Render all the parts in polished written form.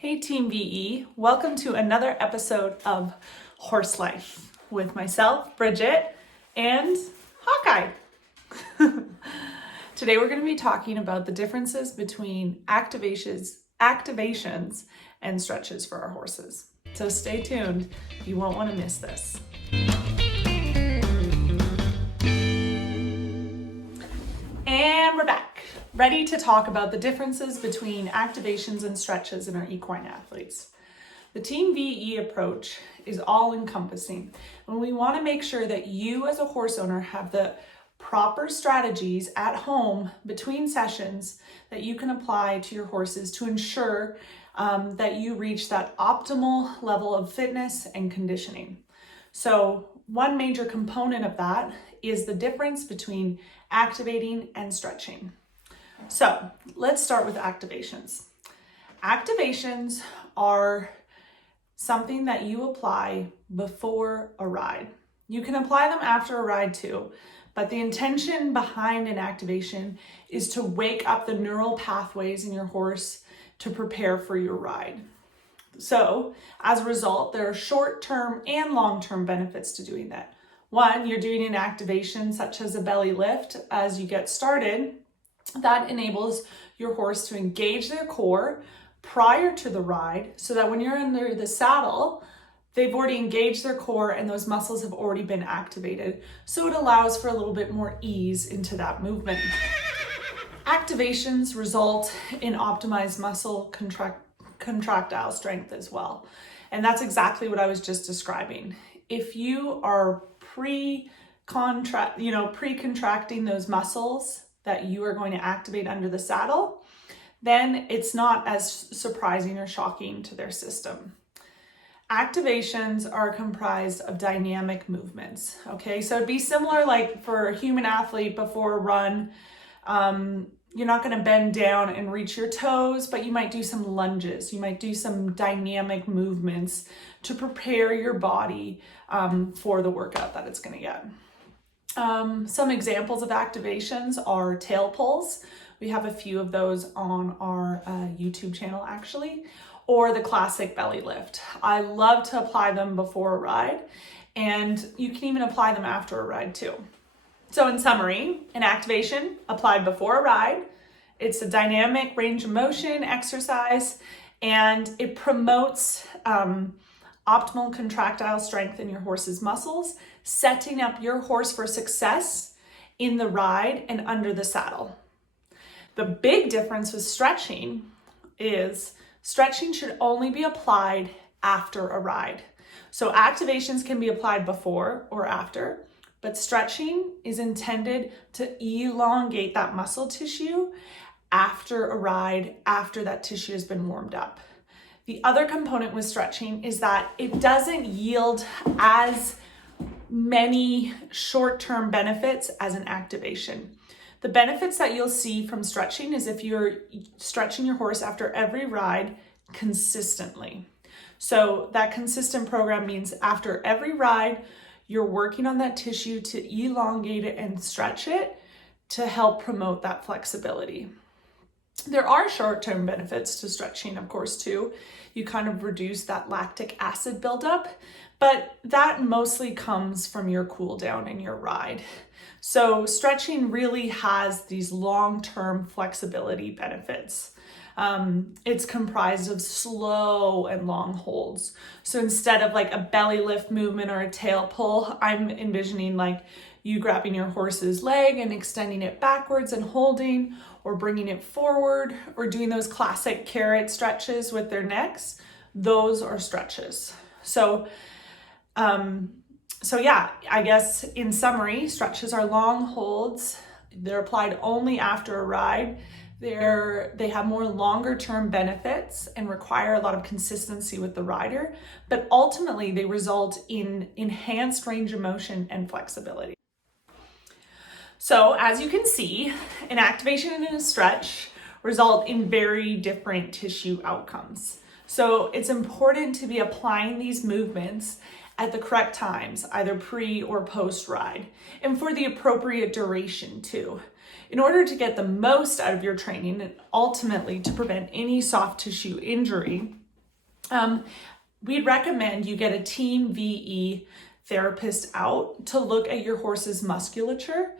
Hey Team VE, welcome to another episode of Horse Life with myself, Brigitte, and Hawkeye. Today we're going to be talking about the differences between activations and stretches for our horses. So stay tuned, you won't want to miss this. And we're back. Ready to talk about the differences between activations and stretches in our equine athletes. The Team VE approach is all-encompassing, and we want to make sure that you as a horse owner have the proper strategies at home between sessions that you can apply to your horses to ensure that you reach that optimal level of fitness and conditioning. So one major component of that is the difference between activating and stretching. So let's start with activations. Activations are something that you apply before a ride. You can apply them after a ride too, but the intention behind an activation is to wake up the neural pathways in your horse to prepare for your ride. So as a result, there are short-term and long-term benefits to doing that. One, you're doing an activation such as a belly lift as you get started. That enables your horse to engage their core prior to the ride so that when you're under the saddle, they've already engaged their core and those muscles have already been activated. So it allows for a little bit more ease into that movement. Activations result in optimized muscle contractile strength as well. And that's exactly what I was just describing. If you are pre-contracting those muscles that you are going to activate under the saddle, then it's not as surprising or shocking to their system. Activations are comprised of dynamic movements. Okay, so it'd be similar like for a human athlete before a run. You're not going to bend down and reach your toes, but you might do some lunges. You might do some dynamic movements to prepare your body for the workout that it's going to get. Some examples of activations are tail pulls. We have a few of those on our YouTube channel actually, or the classic belly lift. I love to apply them before a ride, and you can even apply them after a ride too. So in summary, an activation applied before a ride, it's a dynamic range of motion exercise, and it promotes optimal contractile strength in your horse's muscles, setting up your horse for success in the ride and under the saddle. The big difference with stretching is stretching should only be applied after a ride. So activations can be applied before or after, but stretching is intended to elongate that muscle tissue after a ride, after that tissue has been warmed up. The other component with stretching is that it doesn't yield as many short-term benefits as an activation. The benefits that you'll see from stretching is if you're stretching your horse after every ride consistently. So that consistent program means after every ride, you're working on that tissue to elongate it and stretch it to help promote that flexibility. There are short-term benefits to stretching, of course, too. You kind of reduce that lactic acid buildup, but that mostly comes from your cool down in your ride. So stretching really has these long-term flexibility benefits. It's comprised of slow and long holds. So instead of like a belly lift movement or a tail pull, I'm envisioning like you grabbing your horse's leg and extending it backwards and holding, or bringing it forward, or doing those classic carrot stretches with their necks. Those are stretches. So yeah, I guess in summary, stretches are long holds. They're applied only after a ride. They have more longer term benefits and require a lot of consistency with the rider, but ultimately they result in enhanced range of motion and flexibility. So as you can see, an activation and a stretch result in very different tissue outcomes. So it's important to be applying these movements at the correct times, either pre or post ride, and for the appropriate duration too. In order to get the most out of your training and ultimately to prevent any soft tissue injury, We'd recommend you get a team VE therapist out to look at your horse's musculature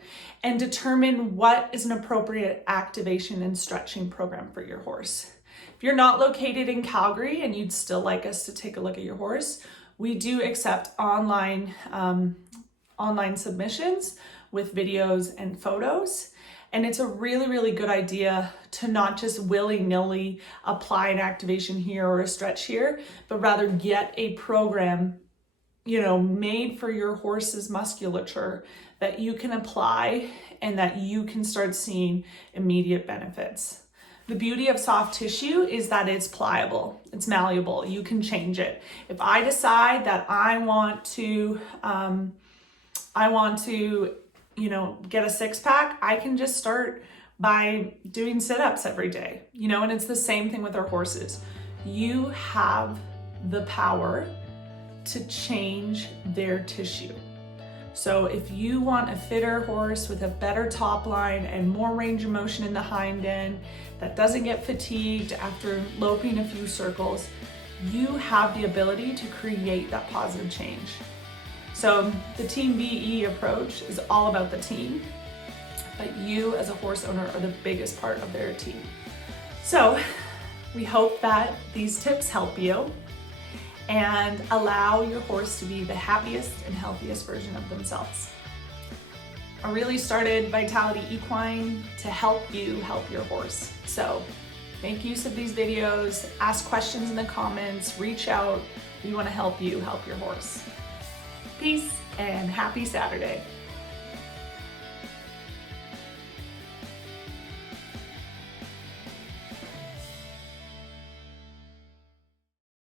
and determine what is an appropriate activation and stretching program for your horse. If you're not located in Calgary and you'd still like us to take a look at your horse, we do accept online submissions with videos and photos. And it's a really, really good idea to not just willy-nilly apply an activation here or a stretch here, but rather get a program, made for your horse's musculature that you can apply and that you can start seeing immediate benefits. The beauty of soft tissue is that it's pliable, it's malleable, you can change it. If I decide that I want to get a six-pack, I can just start by doing sit-ups every day, and it's the same thing with our horses. You have the power to change their tissue. So if you want a fitter horse with a better top line and more range of motion in the hind end that doesn't get fatigued after loping a few circles, you have the ability to create that positive change. So the Team VE approach is all about the team, but you as a horse owner are the biggest part of their team. So we hope that these tips help you and allow your horse to be the happiest and healthiest version of themselves. I really started Vitality Equine to help you help your horse. So make use of these videos, ask questions in the comments, reach out. We want to help you help your horse. Peace and happy Saturday.